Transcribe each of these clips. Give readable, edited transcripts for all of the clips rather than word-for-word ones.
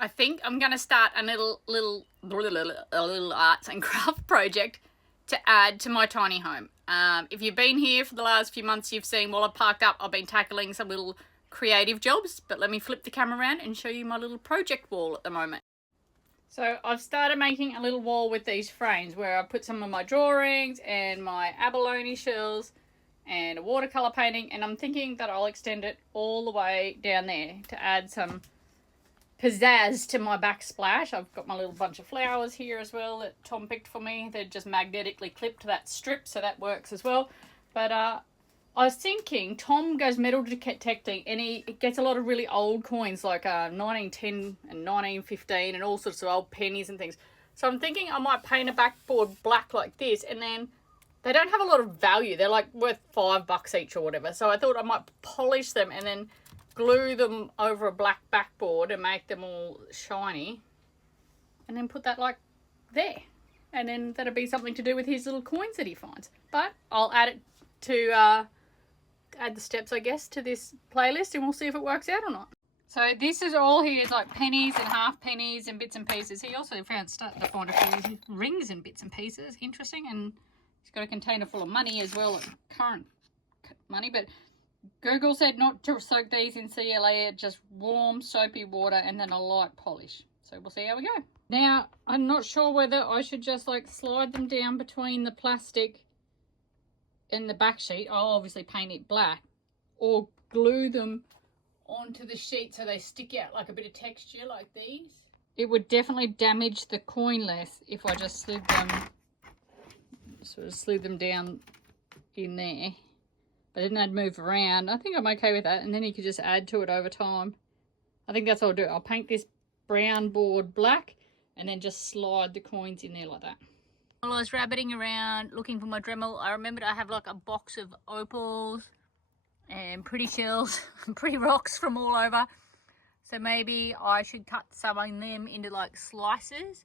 I think I'm going to start a little arts and craft project to add to my tiny home. If you've been here for the last few months, you've seen while I've parked up, I've been tackling some little creative jobs, but let me flip the camera around and show you my little project wall at the moment. So I've started making a little wall with these frames where I put some of my drawings and my abalone shells and a watercolor painting, and I'm thinking that I'll extend it all the way down there to add some pizzazz to my backsplash. I've got my little bunch of flowers here as well that Tom picked for me. They're just magnetically clipped to that strip, so that works as well. But I was thinking, Tom goes metal detecting and he gets a lot of really old coins like 1910 and 1915 and all sorts of old pennies and things. So I'm thinking I might paint a backboard black like this, and then they don't have a lot of value. They're like worth $5 each or whatever. So I thought I might polish them and then glue them over a black backboard and make them all shiny, and then put that like there, and then that'll be something to do with his little coins that he finds. But I'll add it to add the steps, I guess, to this playlist, and we'll see if it works out or not. So this is all here, is like pennies and half pennies and bits and pieces. He also started to find a few rings and bits and pieces. Interesting. And he's got a container full of money as well, current money, but Google said not to soak these in CLA, just warm soapy water and then a light polish. So we'll see how we go. Now, I'm not sure whether I should just like slide them down between the plastic and the back sheet. I'll obviously paint it black, or glue them onto the sheet so they stick out like a bit of texture like these. It would definitely damage the coin less if I just slid them down in there. But then they'd move around. I think I'm okay with that. And then you could just add to it over time. I think that's what I'll do. I'll paint this brown board black and then just slide the coins in there like that. While I was rabbiting around looking for my Dremel, I remembered I have like a box of opals and pretty shells and pretty rocks from all over. So maybe I should cut some of them into like slices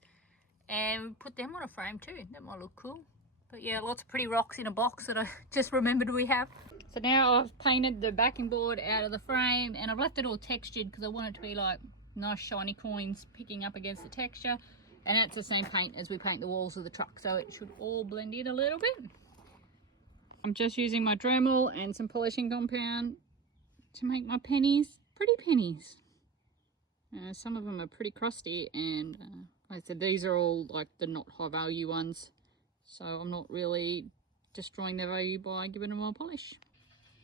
and put them on a frame too. That might look cool. But yeah, lots of pretty rocks in a box that I just remembered we have. So now I've painted the backing board out of the frame, and I've left it all textured because I want it to be like nice shiny coins picking up against the texture. And that's the same paint as we paint the walls of the truck, so it should all blend in a little bit. I'm just using my Dremel and some polishing compound to make my pennies pretty pennies. Some of them are pretty crusty, and like I said, these are all like the not high value ones. So I'm not really destroying their value by giving them a polish.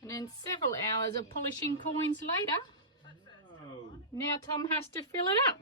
And then several hours of polishing coins later, now Tom has to fill it up.